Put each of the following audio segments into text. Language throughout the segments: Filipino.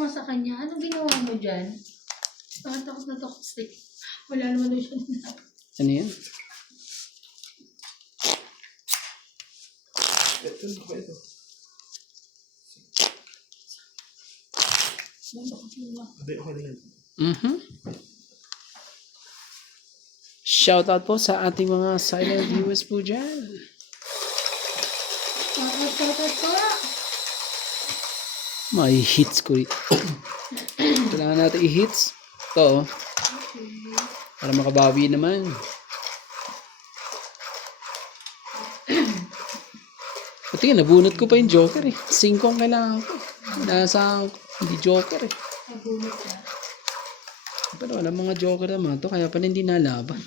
nga sa kanya, anong ginawa mo dyan? Bakit takot na toxic? Wala naman doon siya na. Ano yan? Ito, ba ito? Okay na yan. Shoutout po sa ating mga silent viewers po dyan. Takot ko. May hits ko rin. Kailangan natin i-hits. Ito, para makabawi naman. Pati nga, nabunot ko pa yung Joker eh. 5 ang kailangan ko. Nasa hindi Joker eh. Nabunot ka. Pero wala mga Joker naman to, kaya pala hindi nalaban.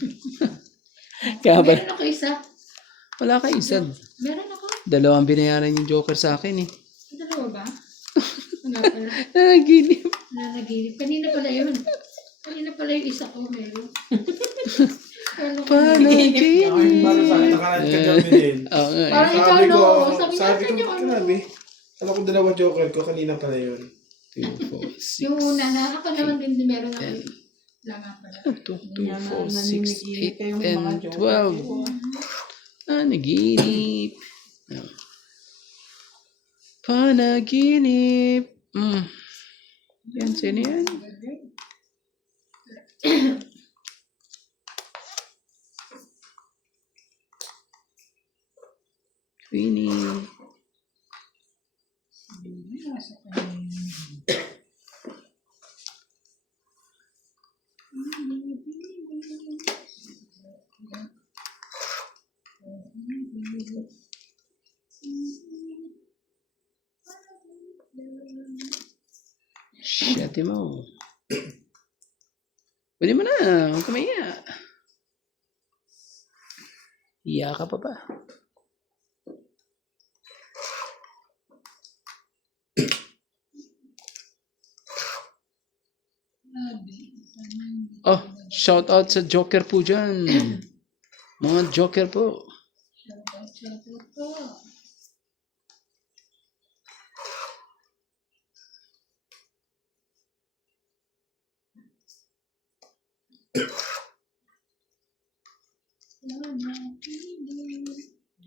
Kaya ba? Meron ako isa. Wala ka isa. Meron ako. 2 binayaran yung Joker sa akin eh. Dalawa ba? Wala pala. Nanaginip. Nanaginip. Kanina pala yun. Kanina pala yung isa ko meron. Panaginip. Para sa akin, nakalat ka kami din. Oo nga eh. Parang ikaw Sabi ko, no. Sabi sabi natin ko, yung ano. grabe. Alam ko 2 Joker ko, kanina pala yun. 2, 4, 6, Yung una na ako naman din meron ako. Wala nga pala. 2, 4, 6, 8, and 12. Panaginip. Panaginip. Yan, sino yan? Queenie. Shit mo. Pwede mo na. Huwag ka maiya. Iya ka pa ba? Oh, shout out sa Joker po dyan. Mga Joker po. Shoutout po.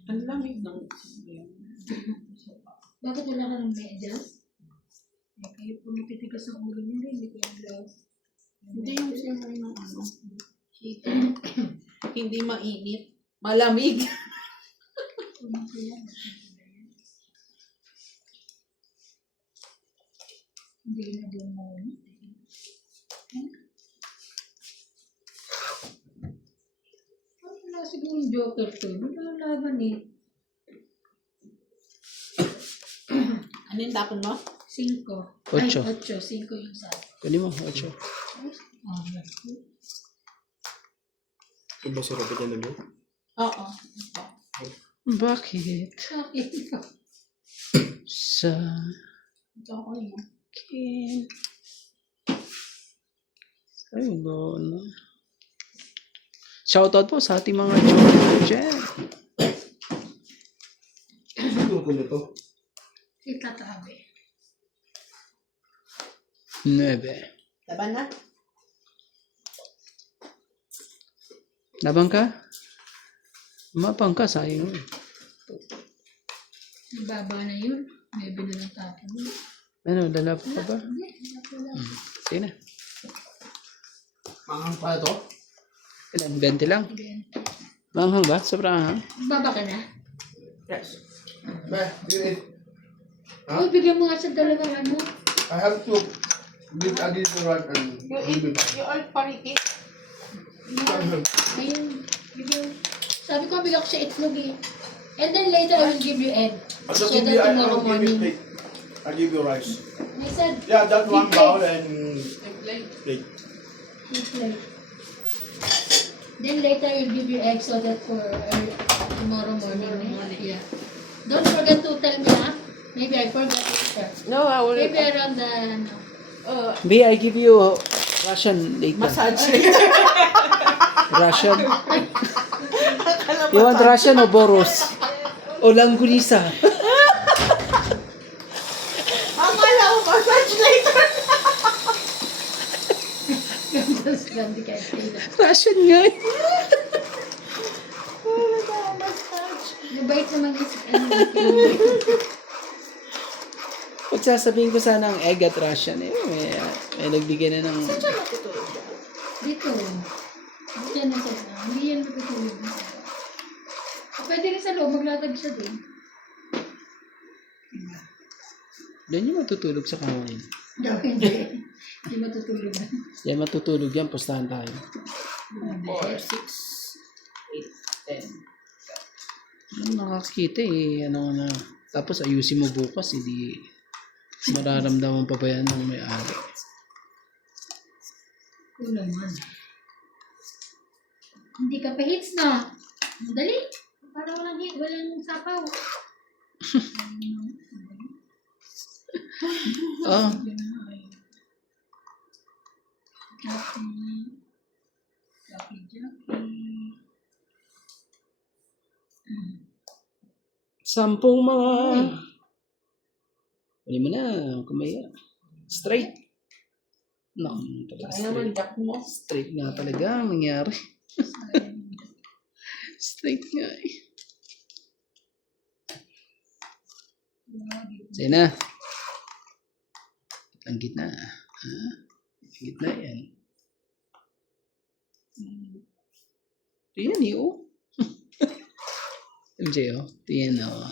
Ang lamig ng Bakit wala ka ng medyas? Eh, kayo po natitigas ang ulo niyo, hindi ko yung gloves. Hindi yung siyempre ng ano. Hindi mainit. Malamig. Hindi na din mo. Wala siguro yung Joker to. Wala laban eh. Ano yung tapon mo? 5. Ocho. Ay, 8. 5 yung sa akin. Kunin mo, 8. Ito ba si Robert yan naman? Oo. Bakit? Bakit? Sa Ito ako yun. akin. Ay, no. Shoutout po sa ating mga Joker dyan. Ito ko na to. Si Tatabe. 9. Laban na? Labang ka? Mapang ka, sayang. Baba na yun. May binalang tapon. Ano, lalaban ka ba? Hindi. Wala. Sige na. Mangang pala to? Ilan? 20 lang. Again. Manghang ba? Sobrang hanghang? Baba ka na. Yes. Ba, yun. Uy, bigyan mo nga sa dalawang ano. I have to give again the run and You all pariki. Ayun. Bigyan. Sabi ko, bigyan ko siya itlog eh. And then later, I will give you egg. So that tomorrow morning. I give you rice. I said, Yeah, that one Big bowl plate. and plate. itlog. Then later, I will give you egg so that for tomorrow morning. Yeah. Don't forget to tell me, ha? Maybe I forgot later. No, I will. Maybe around the, ano. B, I give you Russian later. Massage. Russian. You want Russian o Boros? O Langgulisa? Akala ko massage later. Grande ka, Taylor. Russian nga eh. Mabait naman yung Pag sasabihin ko sana ang egg at Russian eh, may nagbigay na ng... dito. Diyan na siya. Hindi yan matutulog. Pwede rin sa loob, maglatag siya din. Diyan yung matutulog sa kawain. Hindi. Hindi matutulog. Diyan matutulog yan, pustahan tayo. 4, 6, 8, 10. Nakakita eh, ano na. Tapos ayusin mo bukas, hindi mararamdaman pa ba yan ng may-ari. Oo naman. Hindi ka pa hits na. Dali. Para walang hit, walang sapaw. Oh, sampung mga... Huli mo na, kumaya. Straight. Naku, talaga Ay naman, straight. jack mo. Straight nga talaga ang nangyari. Straight nga eh. Sige na. Ang gitna. Ha? Ang gitna yan. Ito yan eh, oh. MJ, oh. Ito yan, oh.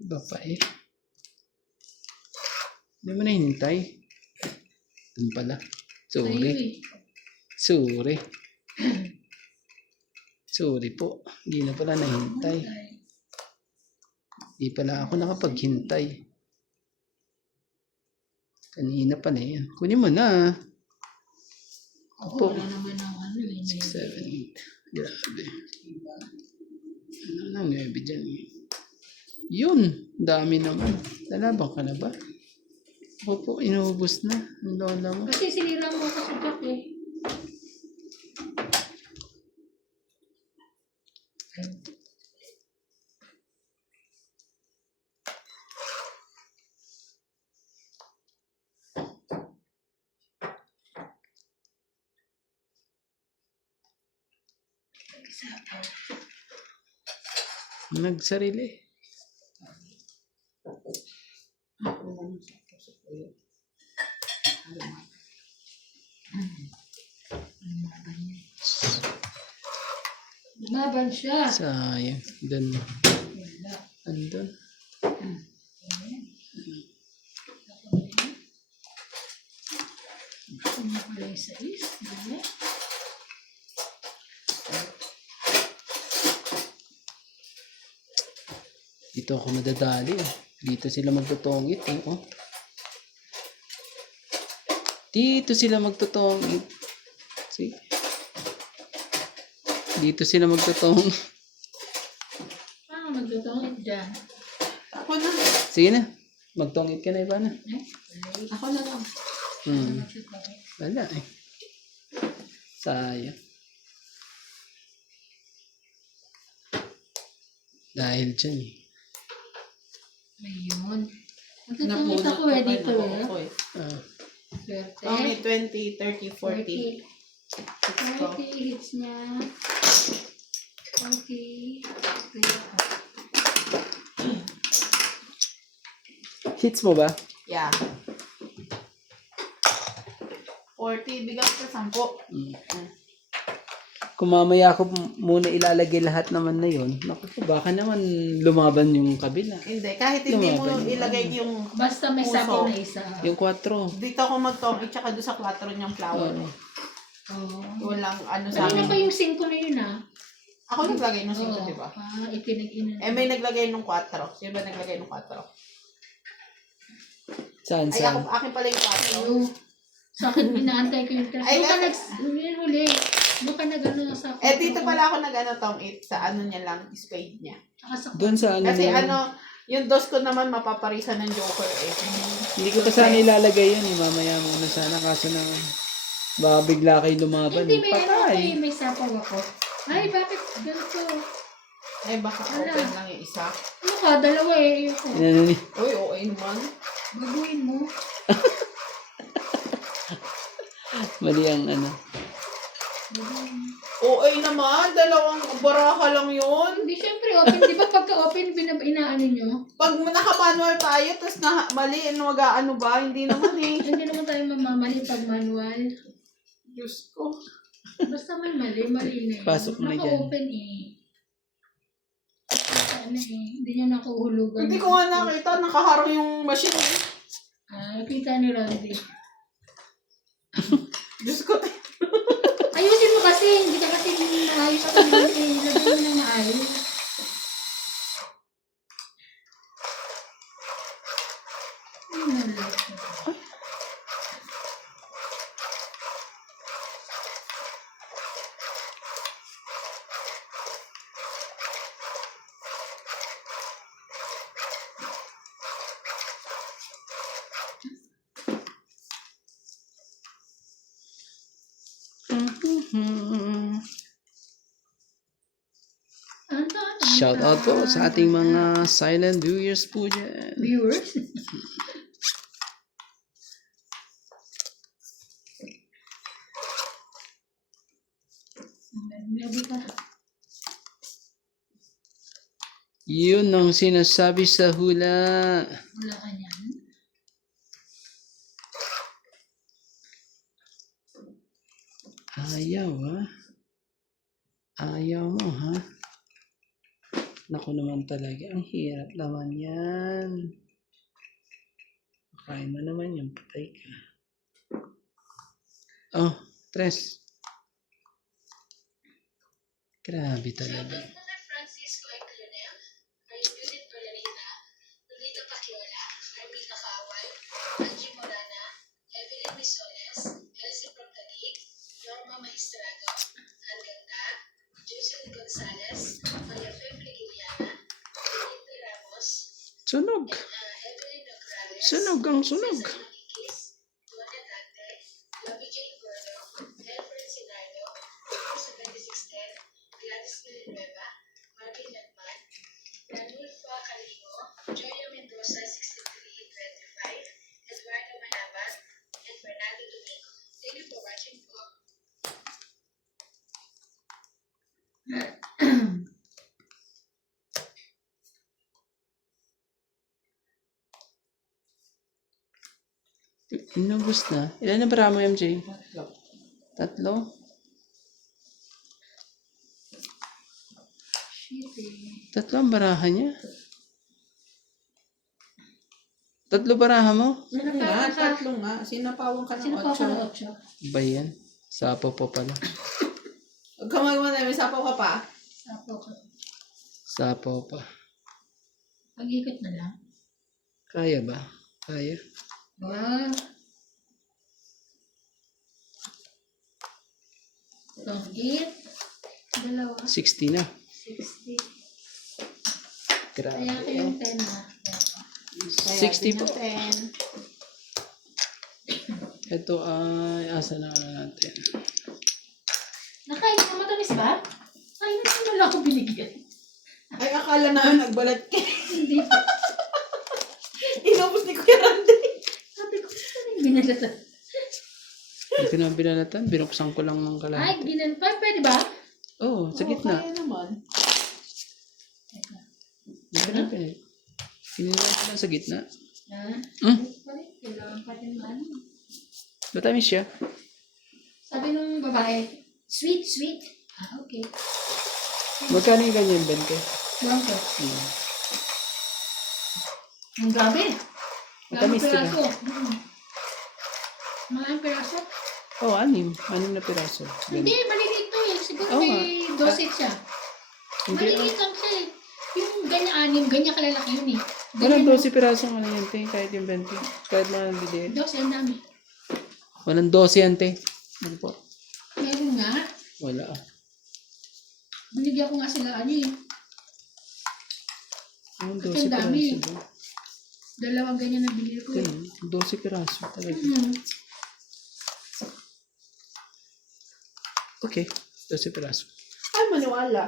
Iba pa eh. Hindi mo na hinintay. Doon pala. Sorry. Sorry. Sorry po. Hindi na pala nahintay. Hindi pala ako nakapaghintay. Kanina pa na yan. Kunin mo na. Opo. Wala naman ang ano eh. 6, 7, 8. Grabe. Ano nang 9 dyan eh. Yun. Dami naman. Lalabang ka na ba? Opo, inubos na. Ang lola mo. Kasi sinira mo ako sa jack eh. Nagsarili. Lumaban siya. Sayang. Doon. Wala. Andun. Ano pala yung sais? Dali. Dito ako madadali. Oh. Dito sila magtutongit. Eh. Oh. Dito sila magtutongit. See? Dito sila magtutongit. Paano magtutungit dyan? Ako na. Sige na. Magtongit ka na, Ivana. Eh? Ako na lang. Wala eh. Sayang. Dahil dyan eh. Ayun. Magtutungit ako eh dito eh. Ah. Swerte. Only 20, 30, 40. 40 hits niya. 40. Hits mo ba? Yeah. 40, bigas ka 10. Kung mamaya ko muna ilalagay lahat naman na yon, naku, baka naman lumaban yung kabila. Hindi, kahit hindi mo Lumaban yun. ilagay yung Basta may puso. sapo na isa. Yung 4. Dito ako magtong, tsaka doon sa 4 niyang flower. Oo. Oo. Walang ano sa Kanina amin. pa yung 5 na yun ah. Ako naglagay ng 5, Oo. di ba? Ah, ipinag-inan. Eh, may naglagay ng 4. Sino ba naglagay ng 4? Saan, Ay, saan? ako, akin pala yung 4. Ayun. Sa akin, inaantay ko yung test. Ay, Doon ka kasi- yun huli. Doon ka nag-ano sa Eh, dito pala ako nag-ano tong 8 sa ano niya lang, spade niya. Tsaka sa Doon sa ano Kasi na yun. ano, yung dos ko naman mapaparisan ng Joker eh. Hindi ko pa sana ilalagay yun eh. Mamaya muna sana. Kaso na baka bigla kayo lumaban. Hindi, may ano Patay. ako eh, may sapaw ako. Ay, bakit ganito? Ay, baka open lang yung isa. Ano ka? Dalawa eh. Ayoko. Inano ni? Uy, okay naman. Baguhin mo. Mali ang ano. Baguhin mo. Okay naman, dalawang baraha lang yun. Hindi, syempre, open. Di ba pagka open, inaano nyo? Pag naka-manual tayo, tapos mali, ano ba? Hindi naman eh. Hindi naman tayo mamamali pag manual. Diyos ko. Basta may mali na yun. Pasok na dyan. Naka-open eh. Ano eh, hindi nyo nakuhulugan. Hindi ko nga nakita, nakaharang yung machine eh. Nakita ni Randy. Diyos ko. Ayusin mo kasi, hindi ka kasi maayos ako yun eh. Lagay mo na maayos. Ay, naloko. Shout out po sa ating mga silent viewers po dyan. Viewers. Lagi pa. Yun ang sinasabi sa hula. Wala ka niyan. Ayaw ha? Ayaw mo ha? Naku naman talaga. Ang hirap naman yan. Kain mo naman yung patay ka. Oh, Tres. Grabe talaga. Francisco ay Colonel, Mario Judith Colarita, Lolita Paciola, Armita Kawal, Angie Morana, Evelyn Misones, Elsie Proctalig, Norma Maestrado, Anganda, Jocelyn Gonzalez, Maria Febre Giliana, Benito Ramos, Sunog. Evelyn Nograles, Sunog ang sunog. Cesar Maniquis, Dona Dante, Lavi Jane Gordo, Elfred Sinardo, 7610, Gladys Villanueva, Marvin Latman, Ranulfo Calino, Joya Mendoza, 6325, Eduardo Manabat, and Fernando Domingo. Thank you for watching po. Inubos na. Ilan na bara mo, MJ? Tatlo? Tatlo ang baraha niya? Tatlo baraha mo? Nga, tatlo nga. Sinapawan ka ng Sino pa ako ng 8. 8? Ba yan? Sapo po pala. Huwag ka magmana, may sapaw ka pa. Sapo ko. Sapo pa. Pag-ikot na lang. Kaya ba? Kaya? Wow. Itong 8. Dalawa. 60 na. 60. Grabe. Kaya ko yung 10 na. 60 po. 10. Ito ay asa na natin. Nakain ka matamis ba? Ay, hindi mo lang ako binigyan. Ay, akala namin nagbalat ka. Hindi pa. Inubos ni Kuya Randy. Sabi ko, saan yung binalatan? Hindi ko na binalatan. Binuksan ko lang ng Ay, kalahati. pwede ba? Oo, sa gitna. Kaya naman. Hindi na pwede. Kinilang ko lang sa gitna. Ha? Hmm? Kailangan pa din ano. Matamis siya. Sabi nung babae, sweet, sweet. Ah, okay. Magkano yung ganyan, Bente? Lang ko. Hmm. Ang grabe. Matamis, diba? Peraso. Mga peraso. Oh, 6. 6 na piraso. Hindi, maliliit to eh. Siguro Oo may dosage siya. Hindi. Maliliit lang siya eh. Yung ganyan 6, ganyan kalalaki yun eh. Walang 12 piraso ng ano yan, te. Kahit yung 20. Kahit mga nabili. 12, ang dami. Walang 12 yan, te. Ano po? Meron nga. Wala ah. Binigyan ko nga sila ano eh. Ang Kasi 12 ang dami. piraso. Dalawang ganyan na binili ko eh. Ganun. 12 piraso talaga. Okay. 12 piraso. Ay, maniwala.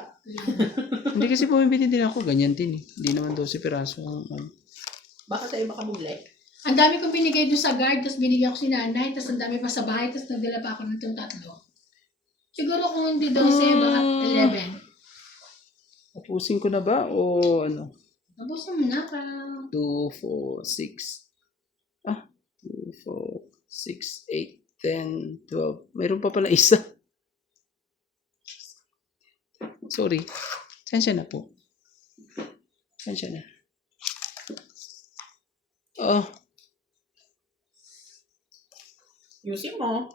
Hindi kasi bumibili din ako. Ganyan din eh. Hindi naman 12 piraso. Baka sa iba ka bumili. Ang dami kong binigay doon sa guard, tapos binigyan ko si nanay, tapos ang dami pa sa bahay, tapos nagdala pa ako ng itong 3. Siguro kung hindi 12, baka 11. Tapusin ko na ba? O ano? Tapusin mo na para 2, 4, 6. 2, 4, 6, 8, 10, 12. Mayroon pa pala isa. Sorry. Sensya na po. Sensya na. Oh. Yusin mo.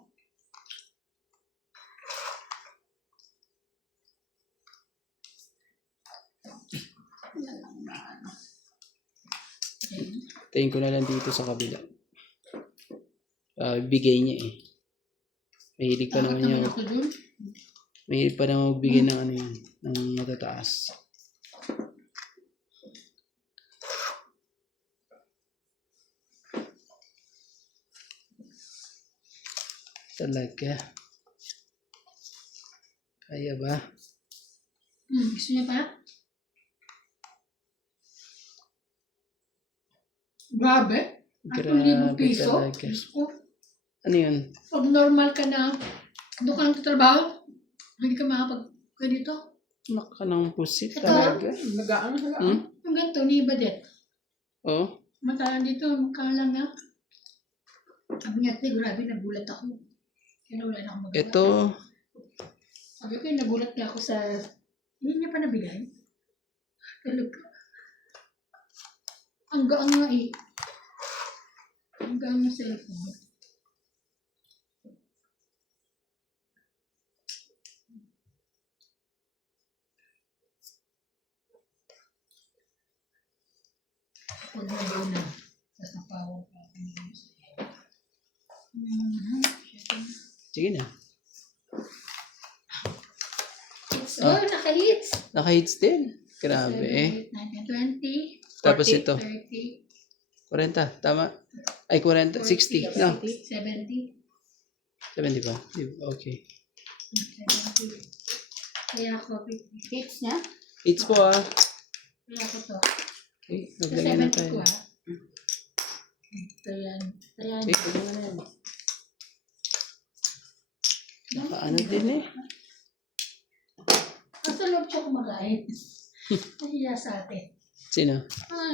Tayin ko na lang dito sa kabila. Bigay niya eh. Mahilig pa naman niya. ako doon. Mahilig pa naman magbigay ng ano yan. Ng matataas. Talaga. Kaya ba? Gusto niya pa? Grabe. 10,000 piso? talaga. Oh, Ano yun? pag normal ka na, doon ka lang tatrabaho, hindi ka makapag ganito. Naka ng pusit Ito. talaga. Nagaano sa Hmm? Yung ganito, ni Badet. Oh. Matalang dito, makalang na. Sabi niya, "Ate, grabe, nagulat ako. Kaya wala na akong magawa." Ito. Sabi ko, nagulat na ako sa, hindi niya pa nabigay. Talaga. Ang gaan nga eh. Ang gaan ng cellphone. Pag nagaw na, tapos napawa pa ako ng Sige na. Hits. Oh, naka-hits. Naka-hits din. Grabe eh. 20, Tapos 40, ito. 30, 40. Tama. Ay, 40. 60. No. 70. 70 ba? Okay. 70. Kaya ako, hits niya? Hits po ah. kaya ako to. Okay. Sa Maglagay na 70 tayo. ko ah. Ito yan. Ito yan. Okay. Pwede mo na yan. Nakaano din eh. Nasa loob siya kumakain. Nahiya sa atin. Sino?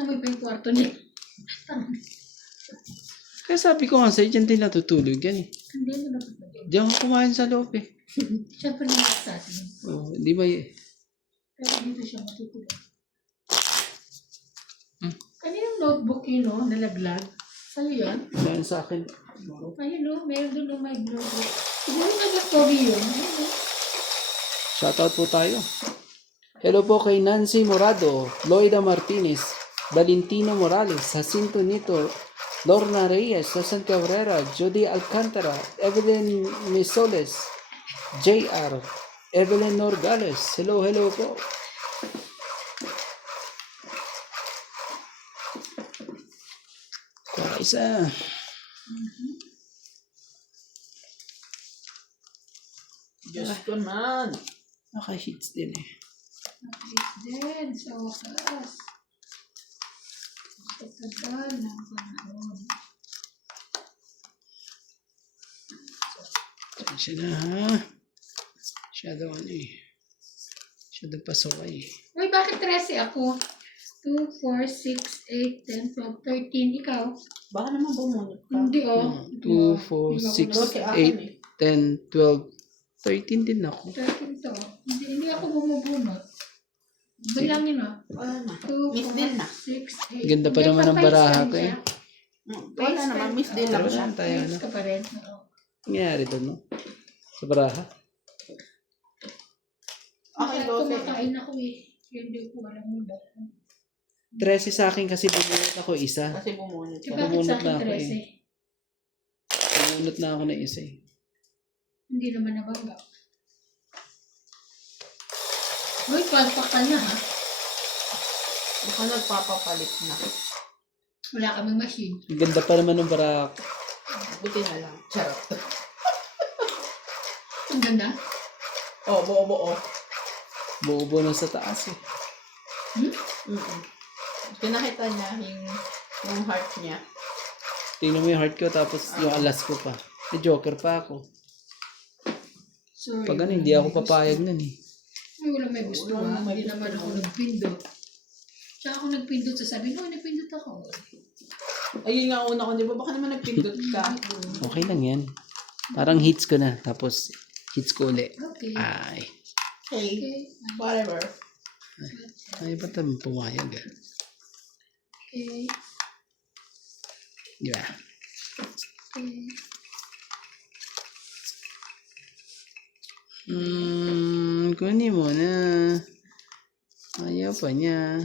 May pa yung kwarto niya. Kaya sabi ko nga sa'yo, dyan din natutulog yan eh. Hindi mo na pagpagin. Diyan ako kumain sa loob eh. Siyempre naman sa atin. Oh, di ba Pero dito siya matutulog. Kaninong Hmm. notebook yun, no? Nalaglag. Sa'yo yan? Dahil sa akin. Ayun, no? Meron doon ng may notebook. Siguro nag-story yun. Ayun, no? Shoutout po tayo. Hello po kay Nancy Morado, Loida Martinez, Valentino Morales, Jacinto Nito, Lorna Reyes, Susan Cabrera, Jody Alcantara, Evelyn Misoles, JR, Evelyn Norgales. Hello, hello po. Isa. Diyos ko man. Naka-hits din eh. It's dead. Sa wakas. Sa tagal ng panahon. Siya na ha. Shadow ano eh. Shadow pasaway. Uy, bakit 13 ako? 2, 4, 6, 8, 10, 12, 13. Ikaw? Baka naman bumunot ka. Hindi, oh. 2, 4, 6, 8, 10, 12, 13 din ako. 13 to. Hindi ako bumubunot. Bilang yun, oh. Wala na. 2, Miss din na. 6, 8. Ganda pa naman ng baraha ko eh. Wala naman, miss din lang siya. Tayo ano. ka pa rin. Oo. Ang nangyari doon no? Sa baraha. Okay, Kaya go. kumakain ako eh. Hindi ko alam mo ba. 13 sa akin kasi bumunot ako isa. Kasi bumunot Eh, ka. bakit sa Bumunot na akin ako eh. 13? Bumunot na ako na isa eh. Hindi naman nabangga. Uy, palpak ka na ha. Baka nagpapapalit na. Wala kaming machine. Ang ganda pa naman ng baraha ko. Buti na lang. Charot. Ang ganda. Oh, buo-buo. Buo-buo na sa taas eh. Mm-mm. Pinakita niya yung heart niya. Tingnan mo yung heart ko tapos yung alas ko pa. May joker pa ako. Sorry. Pag ano, hindi ako papayag nun eh. Ay, walang may gusto ha. Hindi naman ako nagpindot. Tsaka ako nagpindot sa sabi, no, nagpindot ako. Ayun nga una ko, di ba? Baka naman nagpindot ka. Okay lang yan. Parang hits ko na. Tapos hits ko ulit. Okay. Ay. Hey, Okay. whatever. Ay, ba't naman pumayag ah? Okay. Di ba? Okay. Kunin mo na. Ayaw pa niya.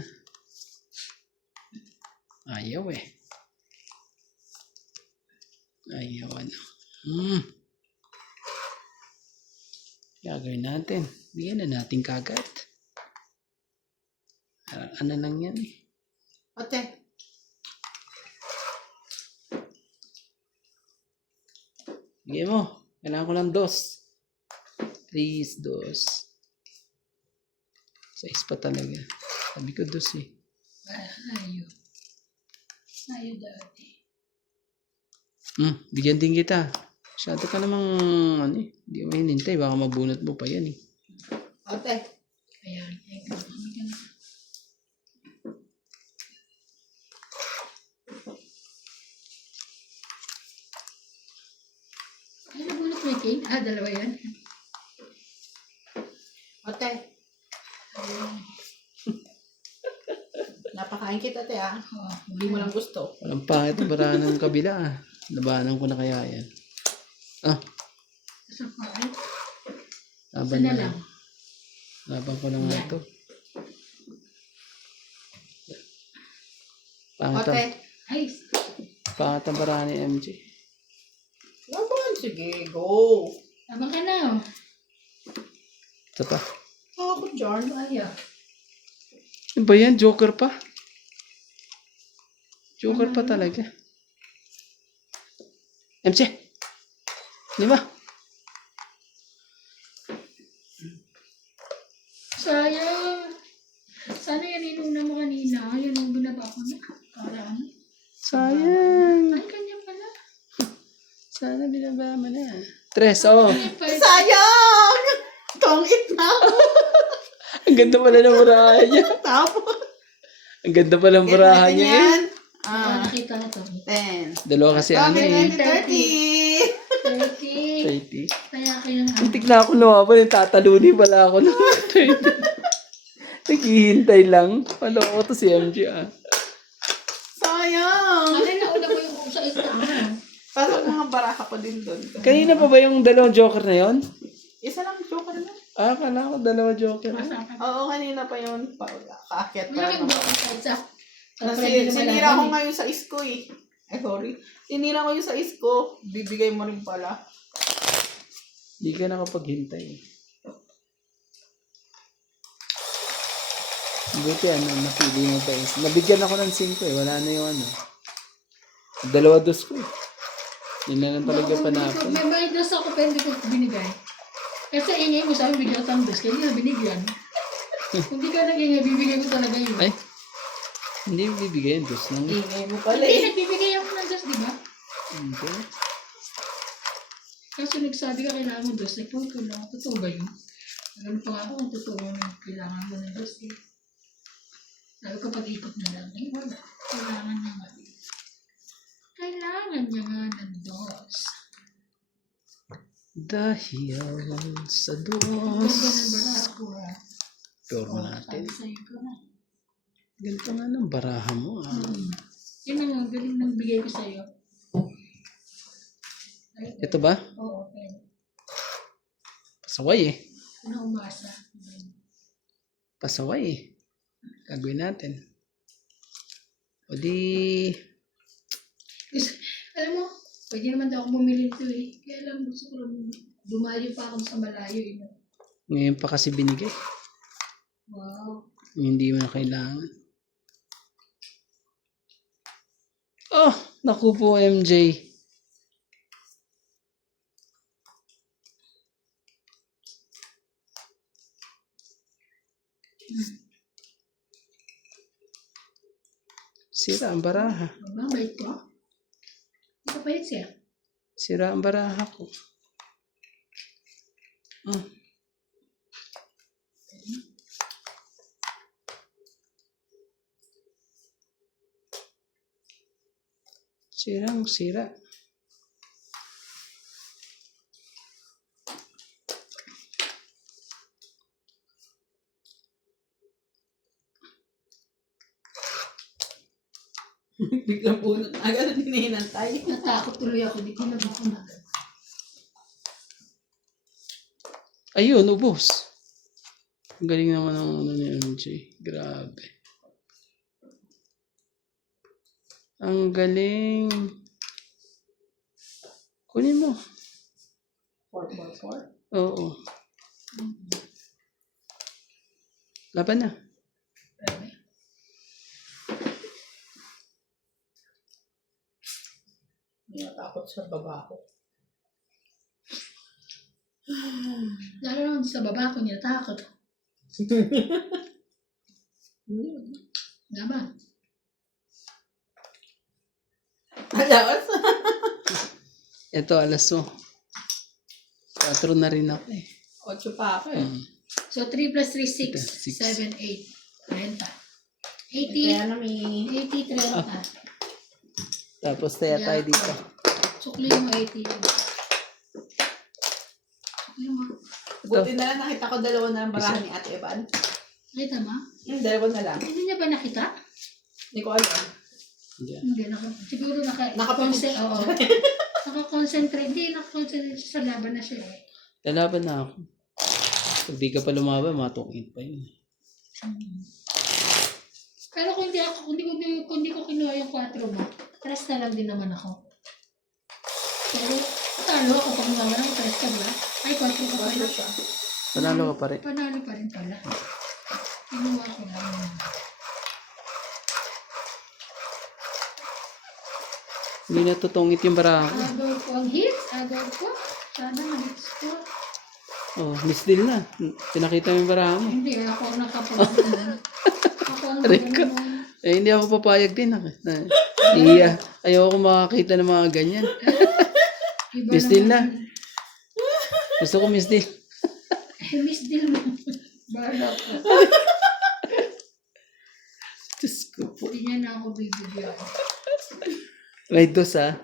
Ayaw eh. Ayaw ano. Gagawin natin. Bigyan na natin kagat. Ano lang yan eh. Ate, Bigyan mo. Kailangan ko ng dos. Please, dos. Size pa talaga. Sabi ko dos eh. Ayaw. Ayaw dati. Bigyan din kita. Masyado ka namang ano eh. Hindi mo hinintay. Baka mabunot mo pa yan eh. ate. Ayan. Ayan. Ay, nabunot mo yung cake? Ah, dalawa yan. Ate. Napakain kita, ate, ah. Oh, Hindi mo lang gusto. Walang pangit. Barahan ng kabila ah. Labanan ko na kaya yan. so far. Laban Sana na lang. Laban ko na nga ito. Pangit Ate. Ay, ang barahan ni MJ. Laban, sige, go. abang ka na. Ito pa. Ako dyan. Ayaw. Ano ba yan? Joker pa? Joker pa talaga. MC! Di ba? Sayang. Sana yan inuna mo kanina. Yan ang binaba ko na. Para ano? Sayang. Ay, kanya pala. Sana binaba mo na. Tres, oh. Sayang! Tongit na ako. Ang ganda pala ng barahan niya. Tapos. Ang ganda pala ng barahan niya eh. Yan. Ah, nakita na to. 10. Dalawa kasi ano eh. 30. 30. Kaya kayang ano. Muntik na ako nawapan. Tatalunin pala ako ng 30. Naghihintay lang. Paloko to si MJ ah. Sayang. Ano na una mo yung sa isa? Pasok mga baraha ko din doon. Kanina pa ba yung dalawang joker na yon? Isa lang joker na. Akala ko dalawa joker. Oo, kanina pa yun. Kaakyat pa Malaking naman. buwan sa isa. Pwede naman Sinira ko natin. ngayon sa isko eh. Ay, sorry. Sinira ko yung sa isko. Bibigay mo rin pala. Hindi ka nakapaghintay. Buti ano, napili mo pa is. Nabigyan ako ng 5 eh. Wala na yung ano. Dalawa dos ko eh. Yun na lang talaga panapon. May may dos ako pero hindi ko binigay. Kasi ingay mo sa akin, bigyan ka ng dos. Kaya hindi na binigyan. Kung di ka nag-ingay, bibigay ko talaga yun. Ay, hindi bibigay yung dos lang. Ingay mo pala Hindi, eh. nagbibigay ako ng dos, di ba? Hindi. Kasi nagsabi ka kailangan mo dos. Nagpun ko lang, totoo ba yun? Alam pa nga ako kung totoo na kailangan mo ng dos eh. Sabi ko pag-ikot na lang, eh wala. Kailangan niya nga. Kailangan niya nga ng dos. Dahil sa dos. Ganda ng bara ako ah. Puro natin. Sabi sa'yo ko na. Ganito nga ng baraha mo ah. Yun ang galing ng bigay ko sa'yo. Ay, Ito ba? oo, okay. Pasaway eh. Ano umasa? Pasaway eh. Gagawin natin. O di... Alam mo, pwede naman daw ako bumili ito eh. Kaya alam, gusto ko lang dumayo pa ako sa malayo eh. No? Ngayon pa kasi binigay. Wow. Hindi mo na kailangan. Oh, naku po MJ. Sira ang baraha. Mabait ko. Mabait siya. Sira ang baraha ko. Ah. Sirang sira. Biglang punot. Agad hindi na hinantay. Natakot tuloy ako. Di ko na makumagal. Ayun, ubos. Ang galing naman ng ano ni MJ. Grabe. Ang galing. Kunin mo. 444. Oo. Laban na. Hindi natakot sa baba ko. Lalo naman sa baba ko niya takot. Naman. Alawas. Ito, alas mo. 4 na rin ako eh. 8 pa ako eh. So 3 plus 3, 6, Six. 7, 8. 30. 80. Kaya na may... 80, 30. Tapos tayo dito. Sukli mo 80. Sukli mo. Buti na lang nakita ko dalawa na ang barahan ni Ate Evan. Nakita mo? Dalawa na lang. Hindi niya ba nakita? Hindi ko alam. Yan. Hindi. Siguro Nakakonsen- Oo. Nakakonsentrate. Hindi, nakakonsentrate siya sa laban na siya eh. Lalaban na ako. Pag di ka pa lumaban, matungin pa yun. Pero kung hindi ko kinuha yung 4 mo, tres na lang din naman ako. Pero, talo ako pag naman ng tres ka ba? Ay, 4 ka pala. siya. Panalo ka pa rin. Panalo pa rin pala. Kinuha ko lang. Hindi natutungit yung baraha ko. Agad ko ang hits. Agad ko. Sana ma-hits ko. Oh, miss deal na. Pinakita mo yung baraha mo. Hindi, ako ang nakapagod. Ako ang Rico. nakapagod. Eh, hindi ako papayag din. Iya. Ayoko makakita ng mga ganyan. Miss deal na. Gusto ko miss deal. Miss deal mo. Bahala ko. Diyos ko po. Hindi niya na ako bibigyan. May dos ah.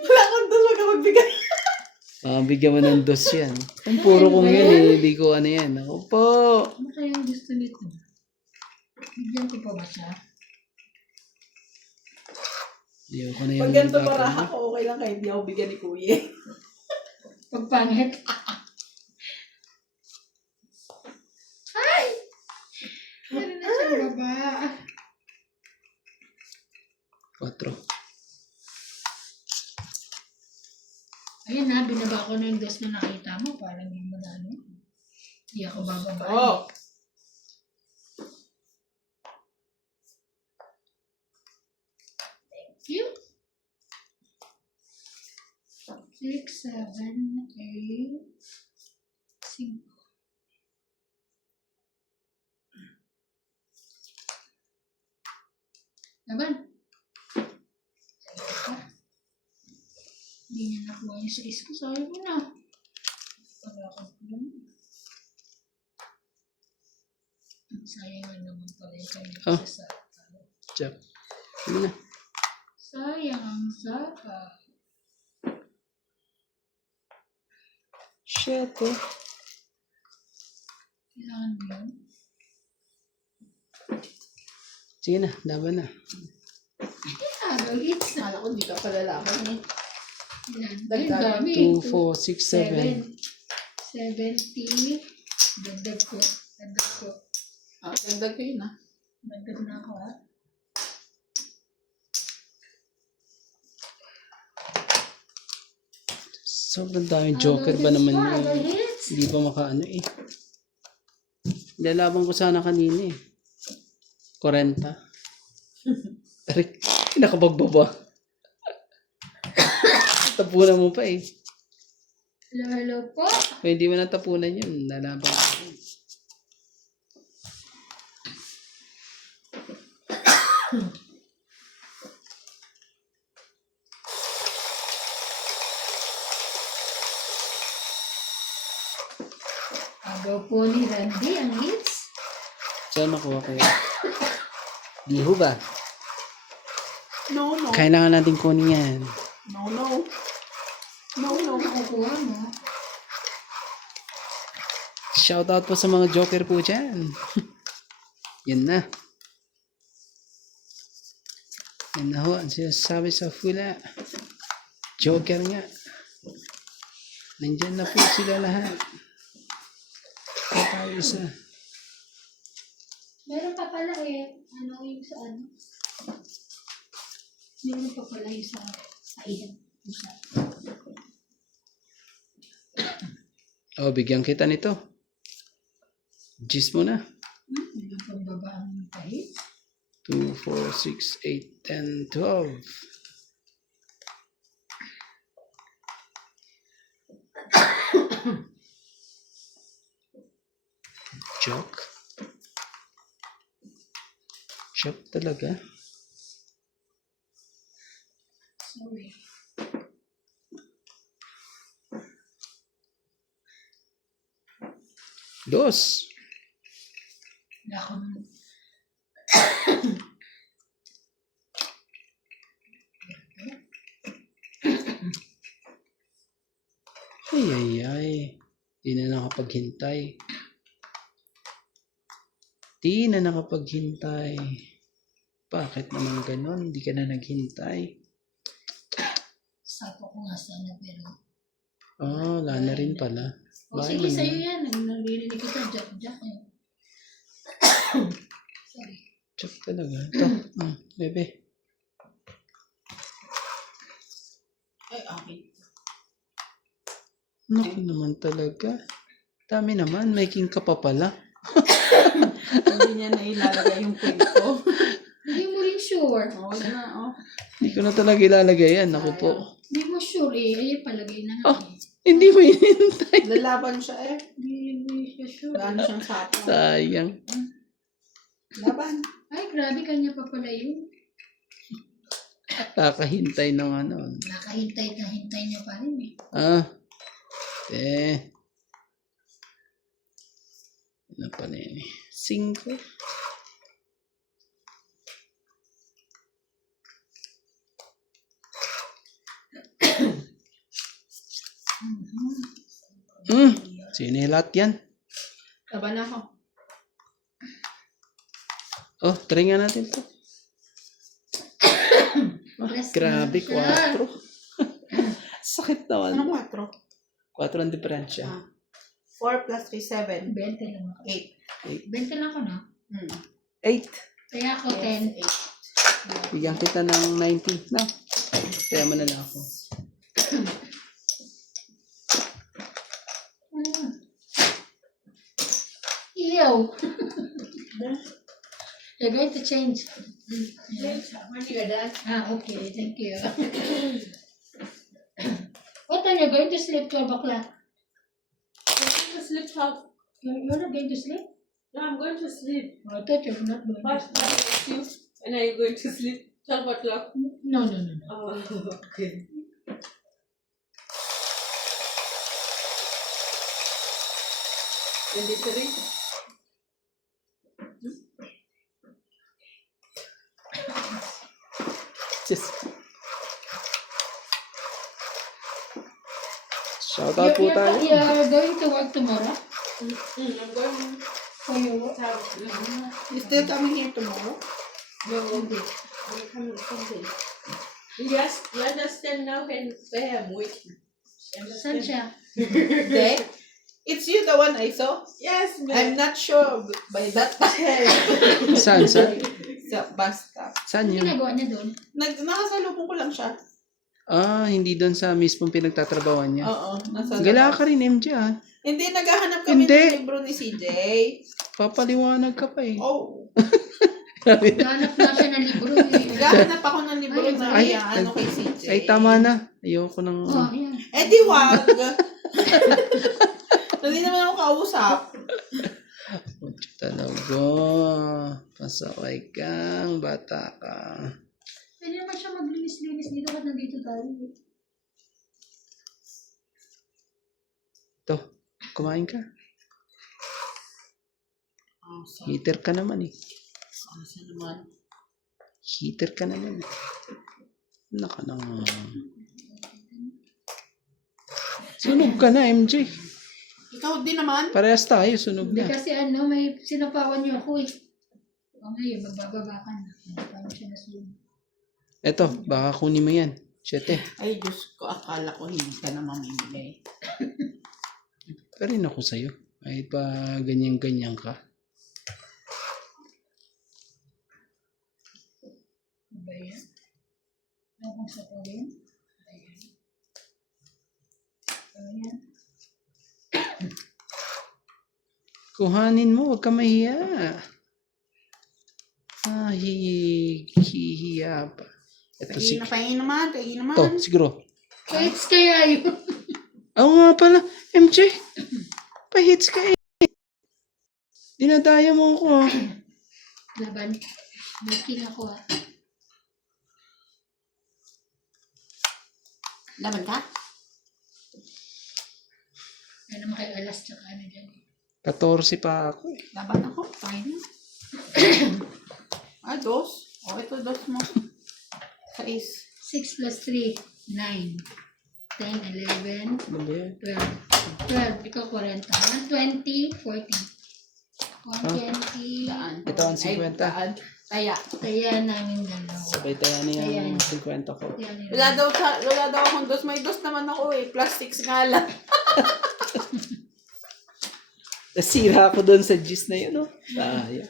Wala kang doon, wag ka magbigay. Bigyan mo ng dos yan. Ang puro kong yun eh. Hindi ko ano yan. Ako po. Ano kayang gusto nito? Bigyan ko pa ba siya? Ayoko na yung Pag ganito bata baraha mo. ko, okay lang kahit hindi ako bigyan ni Kuya. Pagpangit. Ay! Meron na siyang baba. 4. Ayun na, binaba ko na yung dos na nakita mo. Parang hindi mo na ano. Hindi ako bababa. Oh. Thank you. 6, 7, 8, 5. Laban. Hindi niya nakuha yung 6 ko. Sayang mo na. Wala akong kulang. Sayang nga naman pala yung kanya Oh. sa Check. Ano na? sayang ang saka. Shit eh. Kailangan mo yun. Sige na. Laban na. Araw, it's na. Kala ko hindi ka pala laban eh. Ilan? Dagdag. Ay, dami. 2, 4, 6, 7. 70. Dagdag ko. Dagdag ko. Ah, dagdag ko yun ah. Dagdag na ako ha. Sobrang daming joker ba naman Araw, yun? hits. Hindi pa makaano eh. Lalaban ko sana kanina eh. 40. Aray, nakabagbaba. Tapunan mo pa eh. Hello, hello po. Kung hindi mo natapunan yun, lalaban ko. Go po ni Randy ang hits. Saan makuha kayo? Di ho ba? No, no. Kailangan natin kunin yan. No, no. No, no. Makukuha mo. Shoutout po sa mga joker po dyan. Yan na. Yan na ho. Ang sinasabi sa fula. Joker nga. Nandyan na po sila lahat. Kaya tayo isa. Meron pa pala eh. Ano yung sa ano? Meron pa pala yung sa iyan. Isa. Oh, bigyan kita nito. Gis mo na. Meron pang babaan ng kahit. 2, 4, 6, 8, 10, 12. Joke. Joke talaga. Sorry. Dos. Wala ako nung Ay. Di na nakapaghintay. Di na nakapaghintay. Bakit naman ganon? Di ka na naghintay. sapo ko nga sana pero. Ah, wala na rin pala. O Bakit sige, naman? sa'yo yan. Narinig ko sa jack eh. Sorry. Joke talaga. Ito. Bebe. Ay, akin. Naku naman talaga. Dami naman. May king ka pa pala. Hindi niya na ilalagay yung queen ko. Hindi mo rin sure. Huwag na, oh. Hindi ko na talaga ilalagay yan. Naku po. Hindi mo sure eh. Ay, palagay na nga Oh. eh. Hindi mo hinintay. Lalaban siya eh. Hindi siya sure. Gaano siyang sapo. Sayang. Laban. Ay, grabe kanya pa pala yun. Kakahintay ng ano. Nakahintay na hintay niya pa rin eh. Ano pa na yun eh? 5. Sinilat yan. Laban ako. Oh, try nga natin to. Press Grabe, na siya. 4. Sakit naman. Anong 4? 4 ang diferensya. 4 plus 3, 7. 20 lang ako. 8. 20 lang ako na. 8. Kaya ako 10. Bigyan kita ng 90. No? Kaya mo na lang ako. Ew. You're going to change. When you're done, Okay. Thank you. What time you going to sleep? 12 o'clock. to sleep half. You're not going to sleep? No, I'm going to sleep. I thought you were not going to What sleep. time is you? And are you going to sleep 12 o'clock? No. Oh, okay. Twenty-three. Just. Shoutout po tayo. You're going to work tomorrow? I'm going For your work? to have You still coming here tomorrow? no Monday. I'm coming Sunday. You understand now when where I'm working. You Saan understand? siya? Then, it's you the one I saw. Yes, I'm ma'am. not sure by that time. Saan? Sa bus stop. Saan Ano yun? ginagawa niya doon? Nakasalubong ko lang siya. Hindi doon sa mismong pinagtatrabawan niya. Oo, nasa Gala labas. ka rin, MJ ah. Hindi, naghahanap kami Hindi. ng libro ni CJ. Papaliwanag ka pa eh. Oh, Ganap na siya ng libro eh. naghahanap ako ng libro Ay, na ay, ano kay CJ. Ay, tama na. Ayoko nang... Oh, yan. Eh di wag. Hindi naman ako kausap. Pucha talaga. Pasakay kang bata ka. Pwede naman siya maglinis-linis dito at nandito tayo. Ito, kumain ka. Heater ka naman eh. Asa naman. Heater ka naman eh. Naka nang... Sunog ka na, MJ. Ikaw din naman. Parehas tayo, sunog Hindi na. kasi ano, may sinapawan niyo ako eh. O ngayon, magbababa ka na. Paano siya nasunod? Eto, baka kunin mo yan. Siyete. Ay, Diyos ko, akala ko hindi ka na mamimili. Pa rin ako sa'yo. Ay pa ganyan-ganyan ka. Ano ba yan? Ano kung sa tawin? Ayan. Ayan. Kuhanin mo, huwag ka mahiya. Hihiya pa. Ito si... Pahingin naman, pahingin naman. Ito, siguro. Kahit kaya yun. Oo nga pala, MJ. Pa-hits ka eh. Dinadaya mo ako ah. Laban. Making ako ah. Laban ka? Ano naman kayo alas tsaka ano dyan. 14 pa ako eh. Laban ako. Fine. Ah, dos. O, ito dos mo. 6. 6 plus 3, 9. 10, 11, Ano ba yan? 12. 12. Ikaw 40. 120, 40. 120. Daan. Ito ang 50. Daan. Kaya. Kaya namin dalawa. Sabay tayo na Ayan. yung 50 ko. Kaya namin. Wala daw akong dos. May dos naman ako eh. Plus 6 nga lang. Nasira ako doon sa gist na yun, oh. Sayang.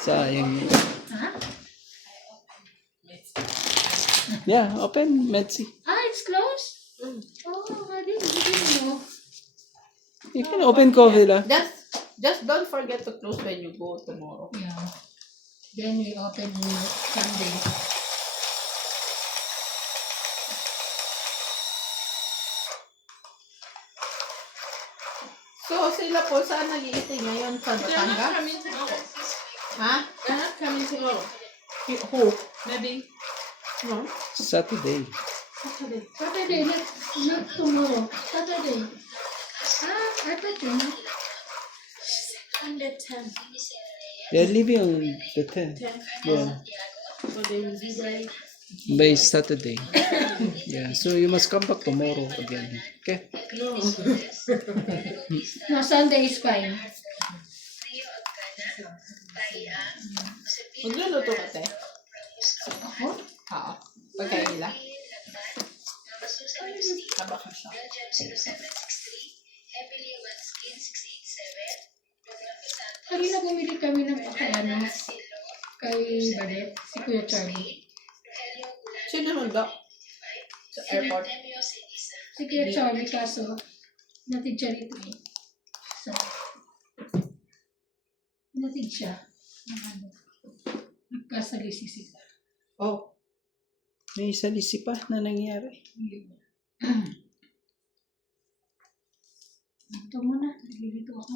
Sayang yun. Ha? Yeah, open, Metsi. Ah, it's closed? Oh, hindi mo. You can open coffee lang. Just don't forget to close when you go tomorrow. Yeah. Then we open Sunday. So, sila po, saan nag-iiti ngayon? Sa Batangas? Ha? They're not coming tomorrow. Who? Maybe No? Saturday. Saturday, not tomorrow. Saturday. Ah, I thought you know. under 10. They're leaving on the 10th. Yeah. So they will be there. By Saturday. Yeah, so you must come back tomorrow again. Okay? No. No, Sunday is fine. Magluluto ka, te? Ako? Oo. Pagkain nila? Haba ka siya. Kanina bumili kami ng ano, kay Badet, si Kuya Charlie. Sino nun ba? Sa airport? Si Kuya Charlie, kaso, natid siya rito eh. So, natid siya. Ng ano, nagkasalisi sila. Oh. May salisi pa na nangyari. Ito muna, naglilito ako.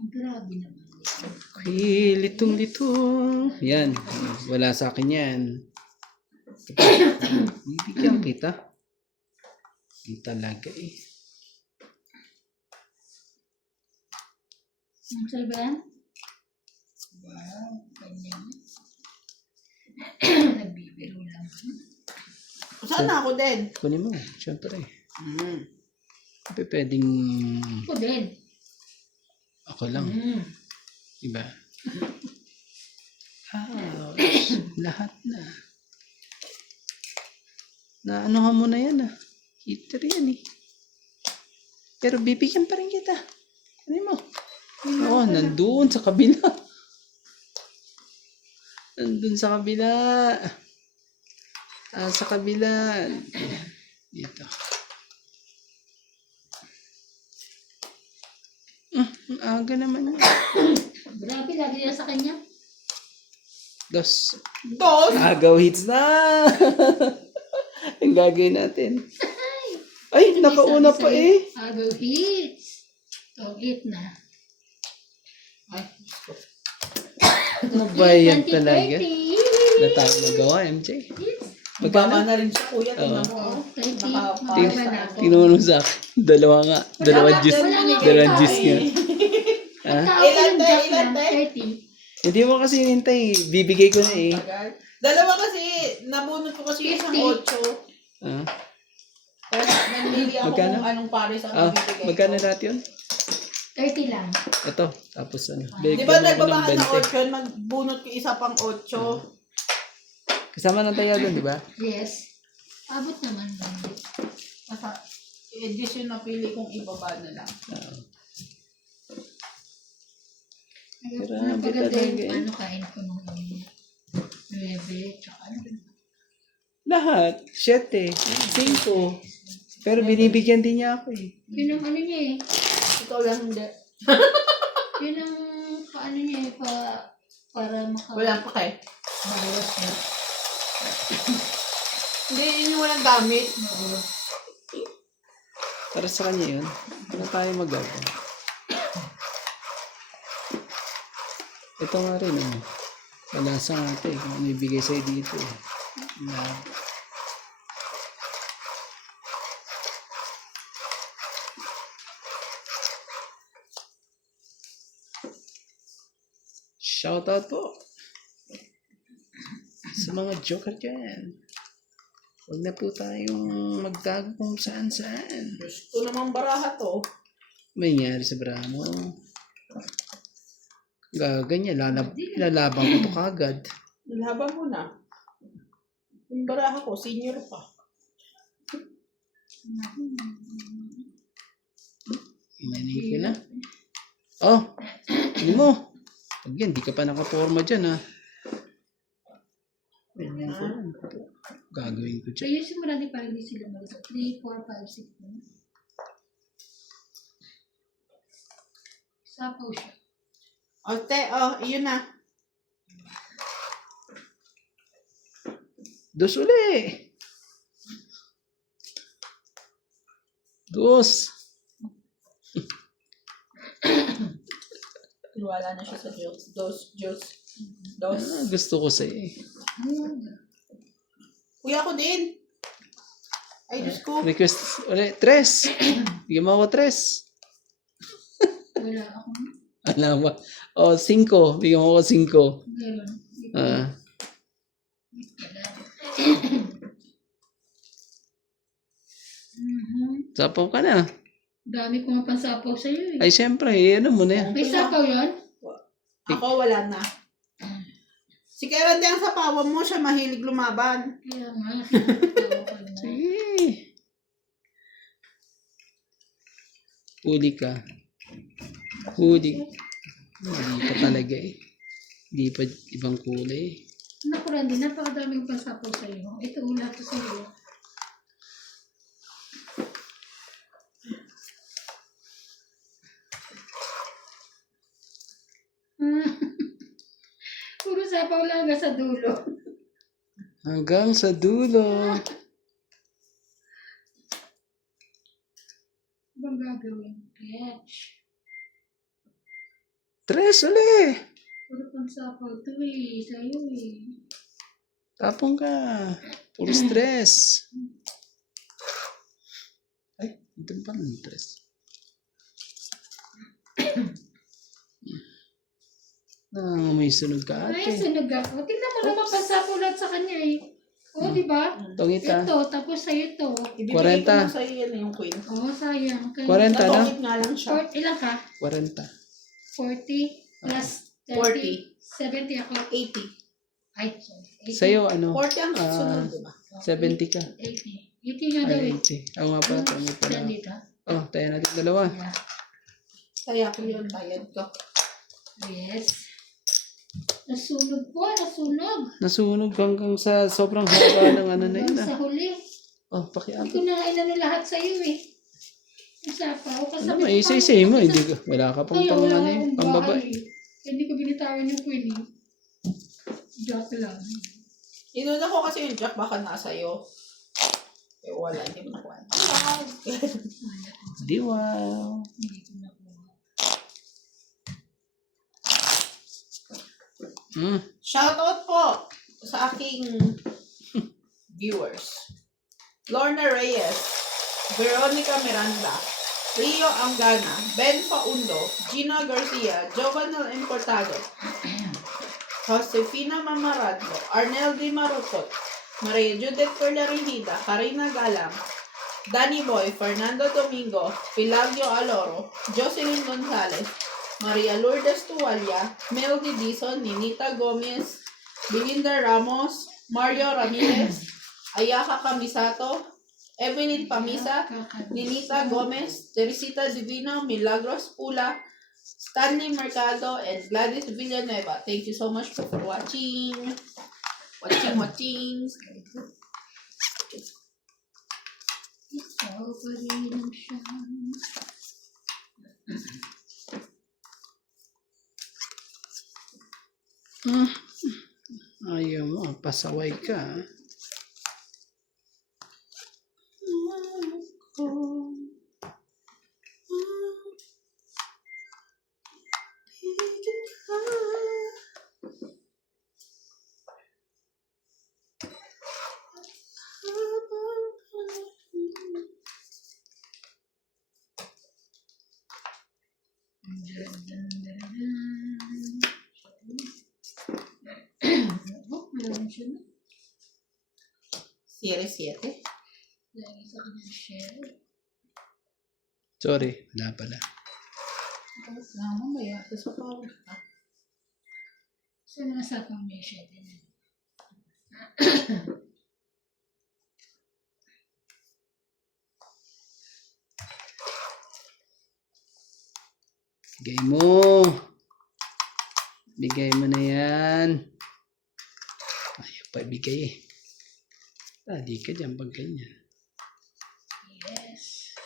Grabe naman. Okay, litong-litong. Yan. Wala sa akin yan. Bibigyan kita. Hindi talaga eh. Ang sa'yo ba yan? Wow, ganyan. Nagbibiro lang. Saan na ako din? Kunin mo. Siyempre. Pwedeng Ako din. ako lang. Diba? Lahat na. Naanuhan mo na yan ah. Heater yan eh. Pero bibigyan pa rin kita. Ano mo? Oo, nandun sa kabila. Nandun sa kabila. Sa kabila. Dito. Ang aga naman yun. Grabe, lagi yan sa kanya. Dos. Dos? Agaw hits na! Ang gagawin natin. Ay, nakauna pa eh. Agaw hits. So, hit na. Ay, Ano ba yan 2030. talaga? Na tayo magawa, MJ. Hits. Baba na rin siya, kuya. Tingnan mo. Oh, oh. 30. Nakapasok. Magkaba na ako. Tingnan mo nung sa akin. Dalawa nga. Dalawang Wala juice. nga, wala Dalawang nga. juice nga. Ha? Pagka Ilan, ako te? yung Ilan, jack te? na, 30. Hindi mo kasi hinintay. Bibigay ko na eh. Tagal. Dalawa kasi, nabunot ko kasi isang 8. Ah, Pero nanili ako Magkano? kung anong pares ang ah bibigay magkano ko. lahat yun? 30 lang. Ito. Tapos ano. Di Bigyan ba mo ako ng nagbabaan ng 20. 8 yun, magbunot ko isa pang 8. Kasama ng tayo doon, di ba? Yes. Abot naman. Bandit. Basta, edition na pili kong ibaba na lang. Grabe Napaganda talaga yung eh. ano kain ko nung 9, tsaka ano. Lahat. 7. 5. Pero binibigyan din niya ako eh. Yun ang ano niya eh. Ikaw lang hindi. Yun ang paano niya eh. Para Wala pa kay. bawas niya. Hindi, yun yung walang gamit. Oo. Para sa kanya yun. Ano tayo magagawa? Ito nga rin eh. Malasa nga ito eh. Kung ano ibigay sa'yo dito eh. Na- Shoutout po sa mga joker dyan. Huwag na po tayong magtago kung saan-saan. Gusto naman baraha to. May nangyari sa Bramo. Ganyan, lalaban ko to kagad. Laban mo na. Yung baraha ko, senior pa. Inanin ko na. Oh, hindi mo. Pag yan, di ka pa nakaporma dyan ha. Inanin ko na. Gagawin ko So, dyan. yung simula di parang di sila malusot. 3, 4, 5, 6. Sapaw siya. O, iyon na. Dos uli. Dos. Wala na siya sa Diyos. Dos. Ah, gusto ko sa'yo eh. Kuya ko din. Ay, Diyos ko. Request uli. 3. Bigyan mo ako 3. Wala akong Alam ba? O, 5. Bigyan mo ako 5. meron. Ah. Sapaw ka na. Dami ko nga pansapaw sa'yo eh. Ay, syempre, ano mo na yan. May sapaw yun? Ako, wala na. Si Karen din ang sapawan mo, siya mahilig lumaban. Kaya nga. Sapaw ko na. Sige. Huli ka. Huli. Hindi pa talaga eh. Hindi pa ibang kulay. Naku, Randy, napakadaming pansapaw sa'yo. Ito, wala to sa'yo. Puro sapaw lang hanggang sa dulo. Hanggang sa dulo. Ibang gagawin? Catch. 3 uli. Puro pansapaw to eh. Sa'yo eh. Tapong ka. Puro stress. Ay, ito pa ng stress. May sunog ka Ay, ate. sunog ako. Tingnan mo naman pansapaw lahat sa kanya eh. Oo, di ba? Tongita. Ito, tapos sa'yo to. Ibibigay 40. ko na sa'yo yan yung queen. Oo, sayang. 40 na? Natongit nga lang siya. Ilan ka? 40. 40 plus 30. 70 ako. 80. Ay, sorry. 80. Sa'yo ano? 40 ang susunod, di ba? 70 ka. 80. 80 nga daw Ay, eh. 80. Ako nga pala. Tama pala. Ilan dito? Oh, tayo natin dalawa. Yeah. Kaya ko yun, bayad ko. Yes. Nasunog po, nasunog. Nasunog hanggang sa sobrang haba ng ano na yun Hanggang ah. sa huli. Oh, Hindi pakiabot. ko na inano lahat sa'yo eh. Isa pa. O Ano mo, isa-isa mo. Hindi ka, wala ka pang Kaya pang wala ano eh, akong pang babae. bahay eh. Hindi ko binitawan yung queen eh. Joke lang. Inuna ko kasi yung jack, baka nasa'yo. Eh, wala, hindi mo nakuha. Di wow. Hindi ko nakuha. Hmm. Shoutout po sa aking viewers. Lorna Reyes, Veronica Miranda, Rio Angana, Ben Faundo, Gina Garcia, Jovan Importado, Josefina Mamaradlo, Arnel Di Marutot, Maria Judith Perlarihida, Karina Galang, Danny Boy, Fernando Domingo, Pilagio Aloro, Jocelyn Gonzalez, Maria Lourdes Tuwalia, Melody Dizon, Ninita Gomez, Belinda Ramos, Mario Ramirez, Ayaka Kamisato, Evelyn Pamisa, Ninita Gomez, Teresita Divino, Milagros Pula, Stanley Mercado, and Gladys Villanueva. Thank you so much for watching. Watching. Ikaw pa rin ang siyang Ayaw mo, pasaway ka. Oh, meron siya na. Series 7. Lagi sa kanyang share. Sorry, wala pala. Mamaya, sa power ka. So, nasa pang may share din. Bigay mo. Bigay mo na yan. Ayaw pa bigay eh. Tadi ka dyan pag ganyan. Yes.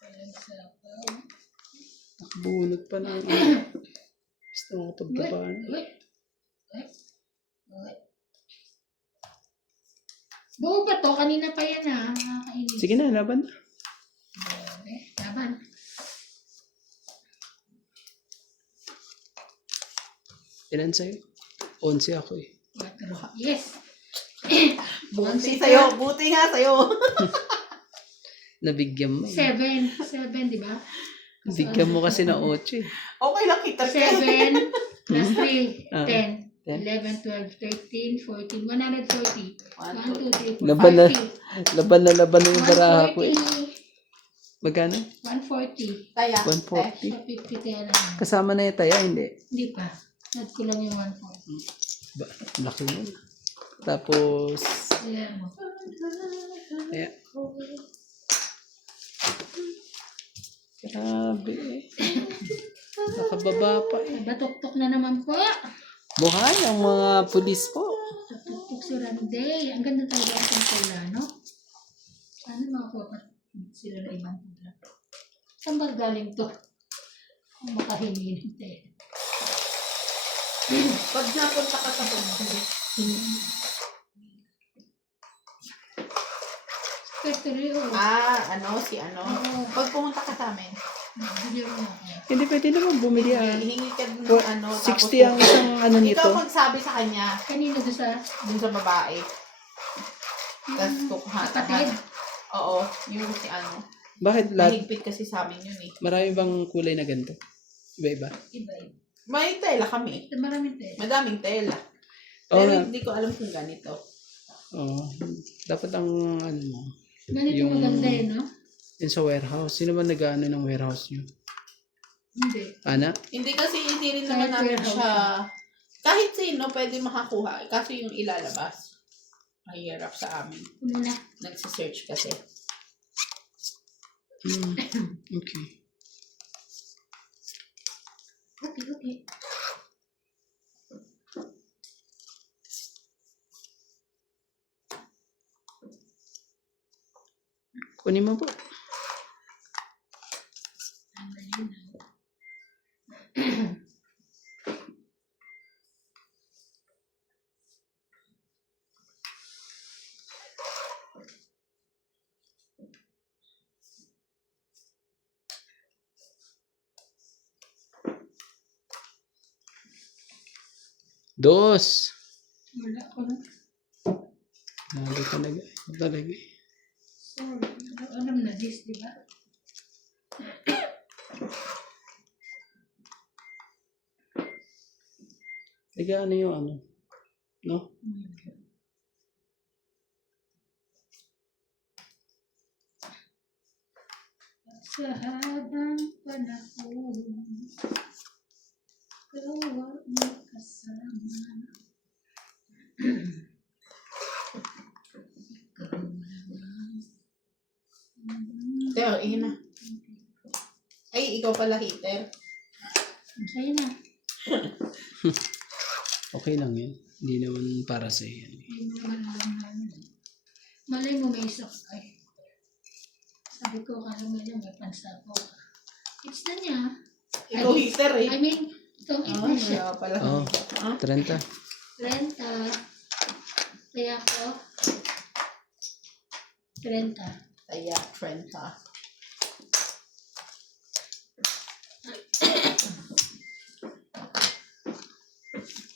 Walang sapaw. Nakabunot pa na. Basta mga pagtabaan. Wait. Buo pa to? Kanina pa yan ah. Nakakainis. Sige na, laban na. Laban. Ilan sa'yo? 11 ako eh. 4. Yes. Buti sa'yo. Buti nga sa'yo. Nabigyan mo eh. 7. 7, di ba? Bigyan mo kasi na 8 eh. Okay lang kita. 7 plus 3. Ah. 10. 11, 12, 13, 14, 140. 1, 2, 3, 4, Laban na yung baraha ko eh. 140. Magkano? 140. Taya. 140. So, 50 kaya lang. Kasama na yung taya, hindi. Hindi pa. Nag ko lang yung 140. Ba, laki mo. Tapos, Ayan mo. ayan. Grabe eh. Nakababa pa eh. Batok-tok na naman po. Buhay ang mga pulis po. Batok-tok si Randay. Ang ganda talaga ang tangkala, no? Sana makakuha sila na ibang pula. Saan ba galing to? Ang makahinilin tayo. Pag napunta ka sa pagdali. Factory o. Si ano. Oo. Pag pumunta ka sa amin, Bigyan mo na ako. Hindi pwede naman bumili ah. hihingi ka ng For ano. 60 ang isang ano nito. Ikaw magsabi sa kanya, Kanino doon sa dun sa babae. Tapos kukuha. kapatid? Oo, yung si ano. Bakit lahat? Mahigpit kasi sa amin yun eh. Marami bang kulay na ganito? Iba-iba? Iba-iba. May tela kami. Maraming tayo. Madaming tela. Oo Pero nga. hindi ko alam kung ganito. Oo. Dapat ang ano mo. Ganito Yung- maganda yun, no? Yun sa warehouse. Sino ba nag-ano ng warehouse nyo? Hindi. Ana? Hindi kasi hindi rin Kahit naman namin warehouse siya. Kahit sino pwede makakuha. Kaso yung ilalabas. Mahirap sa amin. Puno na. Nagsisearch kasi. Okay. Okay. Kunin mo po. Ang galing na. Dos. Wala ko na. Nalito talaga. Talaga. So, alam na this, di ba? Tiga ano yung ano? No? Sa habang panahon, ikaw ang kasama. Teo, ihin na. Ay, ikaw pala heater. Sa'yo na. Okay lang yun. Hindi naman para sa yan. Hindi mo naman alam na ano. Malay mo may isa ay. Sabi ko, kala mo lang may pansapo ka. It's na niya. Ikaw heater eh. I mean, itong Ah, ito siya. siya pala. Oh, Ah? 30. Renta. Kaya ko. Renta. Kaya, friend ka.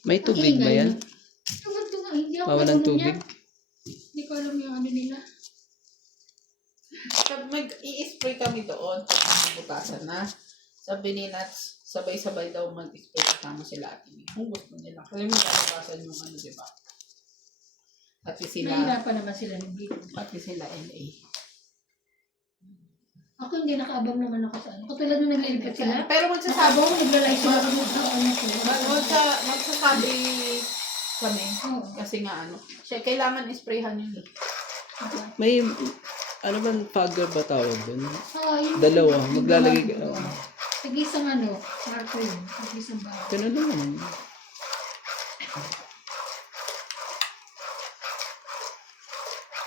May tubig ba yan? Tawag ko nga, hindi ako Mawalan marunong tubig? yan. Hindi ko alam yung ano nila. Pag mag-i-spray kami doon, butasan na. Sabi ni Nats, sabay-sabay daw mag-spray kasama sila at ini. Kung gusto nila. Kasi may nalabasan yung ano, di ba? Pati sila, Nahirapan naman sila ng dito. pati sila LA. Ako hindi nakaabang naman ako sa ano. Katulad nung naglilipat sila. Pero magsasabong, Sabong, naglalay sila kung ano ko. magsasabi kami. Oo. Kasi nga ano, siya kailangan isprayhan yun eh. May, ano ba, fogger ba tawag doon? Yun. Dalawa, maglalagay ka. Tag-isang ano, kwarto yun. Tag-isang bahay. Ganun naman.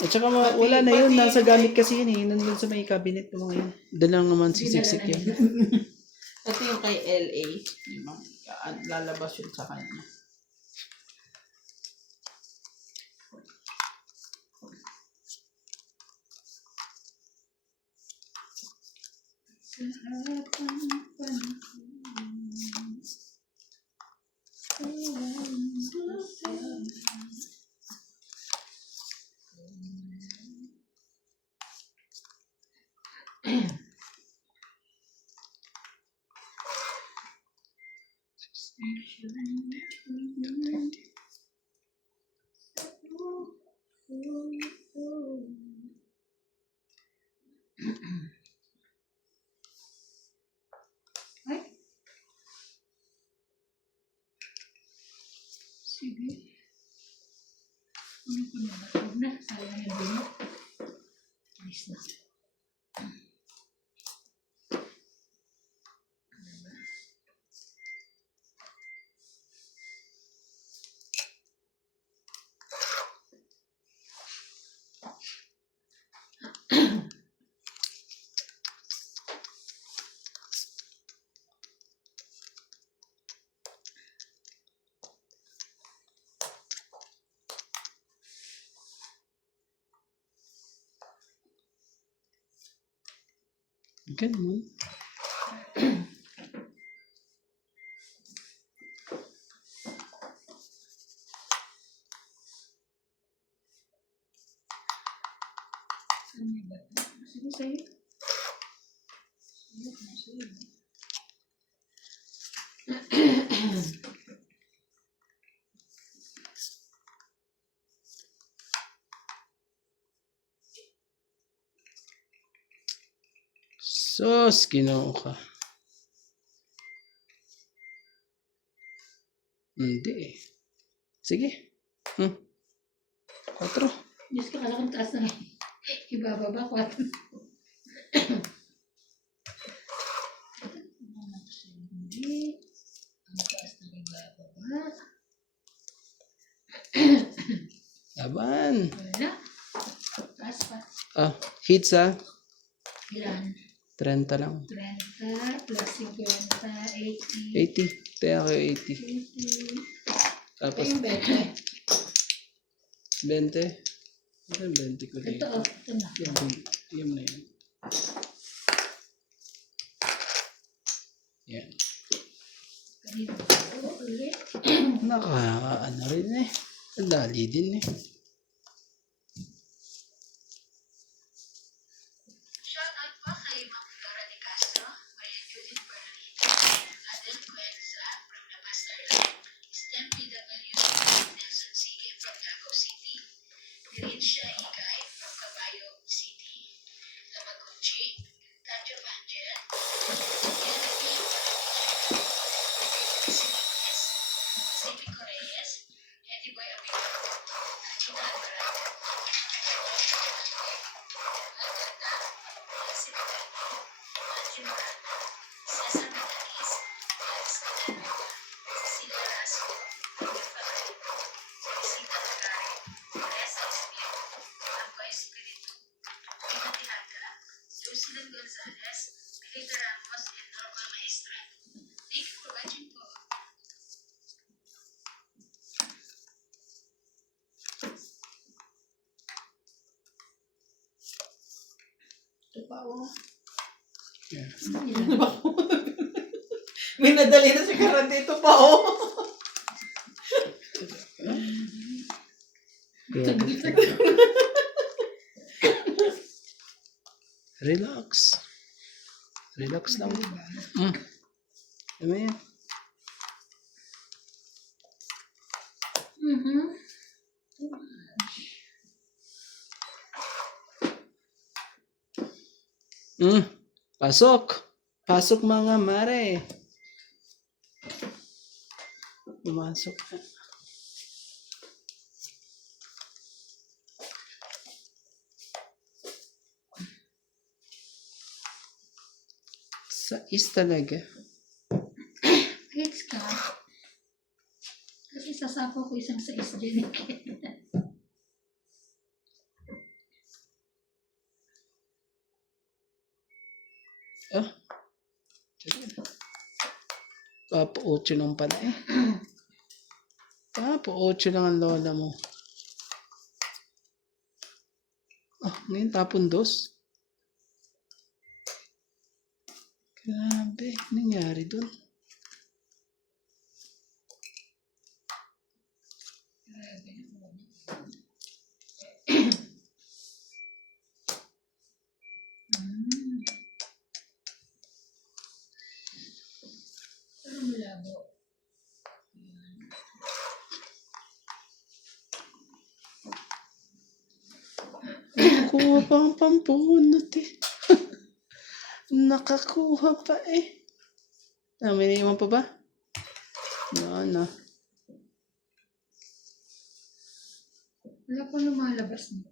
At saka wala na yun, nasa gamit kasi yun eh. Nandun sa may cabinet ng mga yun. Dalang naman si Siksik yun. Ito yung kay LA, di ba? Lalabas yun sa kanya. Sa habang panahon, Ay. Sige. Ano ko na ba? Huwag na. Sayang yung dumi. Alis na. Ganun. Ano ba? Sige sa'yo. Sige, sa'yo. Sos, ginoo ka. Hindi eh. Sige. 4. Diyos ko, kala kong taas na ngayon. Ibababa, 4. Hindi. Ang taas na ibababa. Laban. Wala. Taas pa. Hits ah. Ilan? 30 lang. 30 plus 50, 80. 80. Kaya kayo 80. 80. Tapos Ito yung 20. 20. Ano yung 20 ko Ito, dito? ito na. Yan na yan. Yan. Kanina. Ulit. Ano rin eh. Ang dali din eh. Justin Morana, Cesar Matanis, Alex Villanueva, Cecilia Rasco, Maria Fagarino, Isita Tagare, Teresa Espiritu, Amboy Espiritu, Timothy Haga, Jocelyn Gonzalez, Pilita Ramos, and Norma Maestra. Thank you for watching po. Ito pa, oh. Yeah. May nadali na si Karan dito pa, oh. Relax. Relax lang. Ano yan? Mhm. Pasok. Pasok mga mare. Pumasok na. Sais talaga. Hits ka. Kasi sasapaw ko isang sais dyan. Ah. Papa 8 lang pala eh. Papa 8 lang ang lola mo. Ah, ngayon tapon 2. Grabe, nangyari dun? Parang malabo. Nakakuha pa ang pampunot eh. Nakakuha pa eh. Ah, may naiwan pa ba? No. Wala pa lumalabas mo.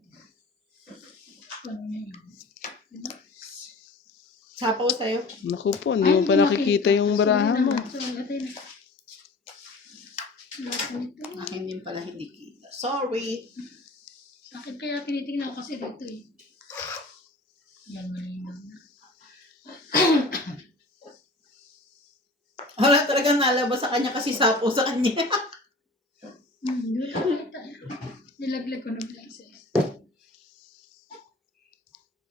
Paano na yun? Sapaw sa'yo. Naku po, hindi mo pa nakikita yung barahan mo. So, natin. Lahat nito. Akin din pala hindi kita. Sorry. Bakit kaya tinitingnan ko kasi dito eh. Yan, malinaw na. Wala talagang nalabas sa kanya kasi sapaw sa kanya. Doon ako kita. Nilaglag ko ng places.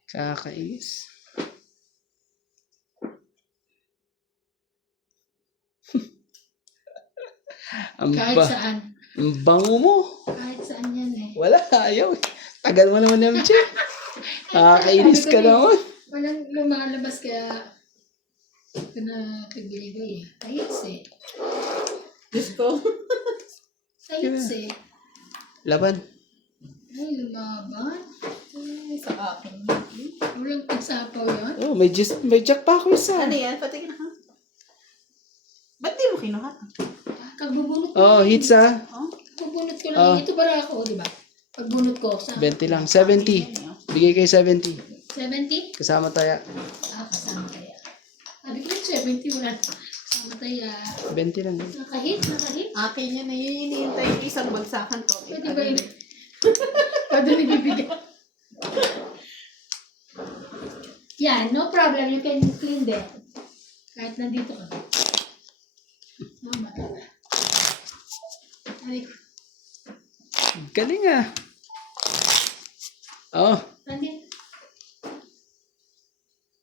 Kakainis. ang Kahit ba, saan. ang bango mo. Kahit saan yan eh. Wala, ayaw eh. Tagal mo naman MJ. Kakainis ka naman. Walang lumalabas kaya ito na kagilibay eh. Ayos eh. Diyos ko. Ayos eh. Laban. Ay, lumaban. Ay, sa akin. Walang pagsapaw yun. Oh, may jack pa ako isa. Ano yan? Patingin ha? Ba't di mo kinuha? Kagbubunot ko Oh, lang. hits ah. Kagbubunot ko lang. Oh. Ito bara ako, di ba? Pagbunot ko. Sa 20 lang. 70. Bigay kay 70. 70? Kasama tayo. Kasama tayo. Sabi ko yung 70 wala. Kasama tayo. 20 lang. Nakahit. Akin yan na yun. Hinihintay yung isang bagsakan to. Pwede ba yun? Pwede nabibigay. Yan, no problem. You can clean them. Kahit nandito ka. Mama. Ay, Galing ah. Oh,